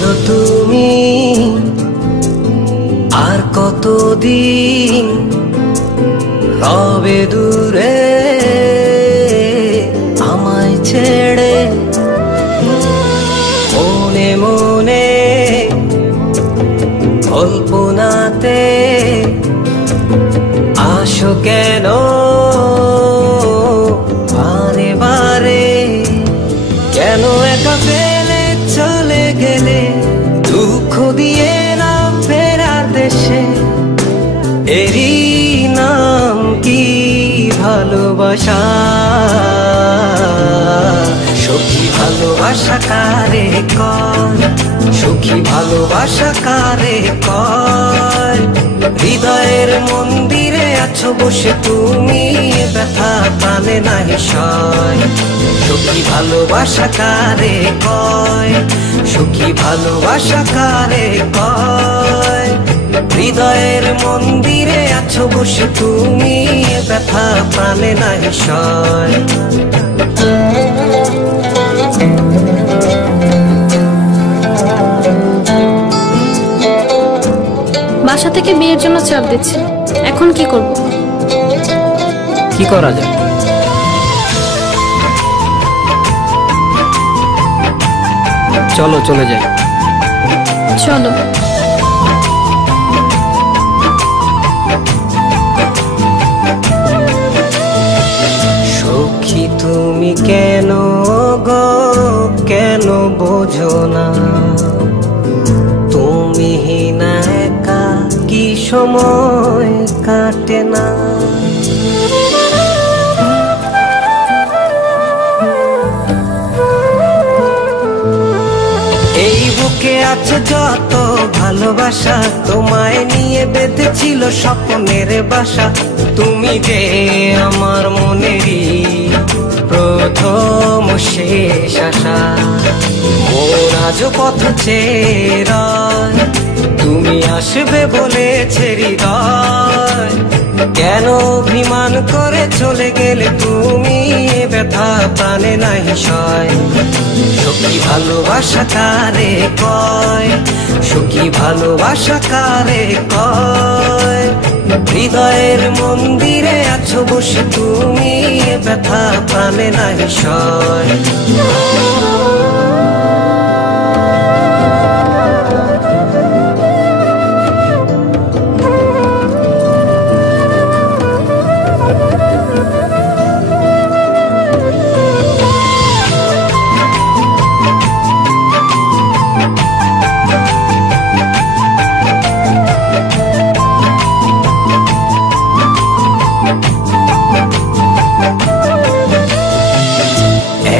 বলো তুমি আর কতদিন রবে দূরে আমায় ছেড়ে? মনে মনে কল্পনাতে আসো কেন বারে বারে? কেন একা ফেলে চলে গেলে দুঃখ দিয়ে না ফেরার দেশে? এরই নাম কি ভালোবাসা? সখী ভালোবাসা কারে কয়? সখী ভালোবাসা কারে কয়? হৃদয়ের মন্দিরে আছো বসে তুমি, ব্যথা প্রাণে নাহি সয়। সখী ভালোবাসা কারে কয়? সখী ভালোবাসা কারে কয়? হৃদয়ের মন্দিরে আছো বসে তুমি, ব্যথা প্রাণে নাহি সয়। বাসা থেকে বিয়ের জন্য চাপ দিচ্ছে, এখন কি করব? কি করা যায়? চলো চলে যাই। চলো। সখী তুমি কেন গো কেন বোঝো না? তুমি না একা কি সময় কাটে না? এই বুকে আছে যত ভালোবাসা, তোমায় নিয়ে বেঁধেছিল স্বপ্নের বাসা। তুমি যে আমার মনেরই প্রথম শেষ আশা। মোর আজ পথ চেয়ে তুমি আসবে বলেছে হৃদয়। কেন অভিমান করে চলে গেলে তুমি, ব্যথা প্রাণে নাহি সয়। সখী ভালোবাসা কারে কয়? সখী ভালোবাসা কারে কয়? হৃদয়ের মন্দিরে আছো বসে তুমি, ব্যথা প্রাণে নাহি সয়।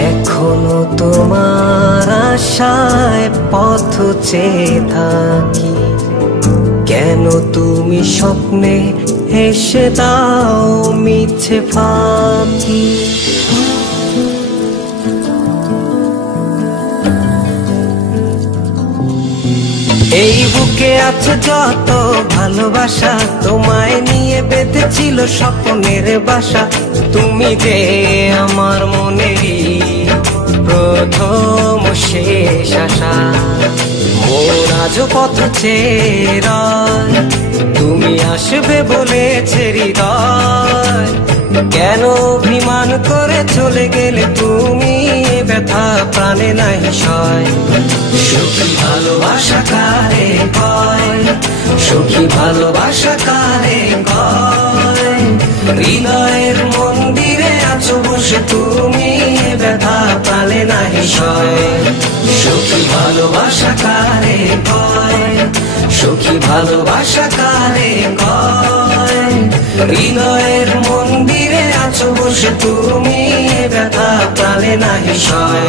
এখনো তোমার আশায় পথ চেয়ে থাকি, কেন তুমি স্বপ্নে হেসে দাও মিছে ফাঁকি? এই বুকে আছে যত ভালোবাসা, তোমায় নিয়ে বেঁধেছিল স্বপ্নের বাসা। তুমি যে আমার মনেরই প্রথম শেষ আশা। মোর আজ পথ চেয়ে তুমি আসবে বলেছে হৃদয়। কেন অভিমান করে চলে গেলে তুমি, ব্যথা প্রাণে নাহি সয়। সখী ভালোবাসা কারে কয়? সখী ভালোবাসা কারে কয়? হৃদয়ের মন্দিরে আছো বসে তুমি, ব্যথা প্রাণে নাহি সয়। সখী ভালোবাসা কারে কয়? সখী ভালোবাসা কারে কয়? হৃদয়ের মন্দিরে আছো বসে তুমি, ব্যথা প্রাণে নাহি সয়।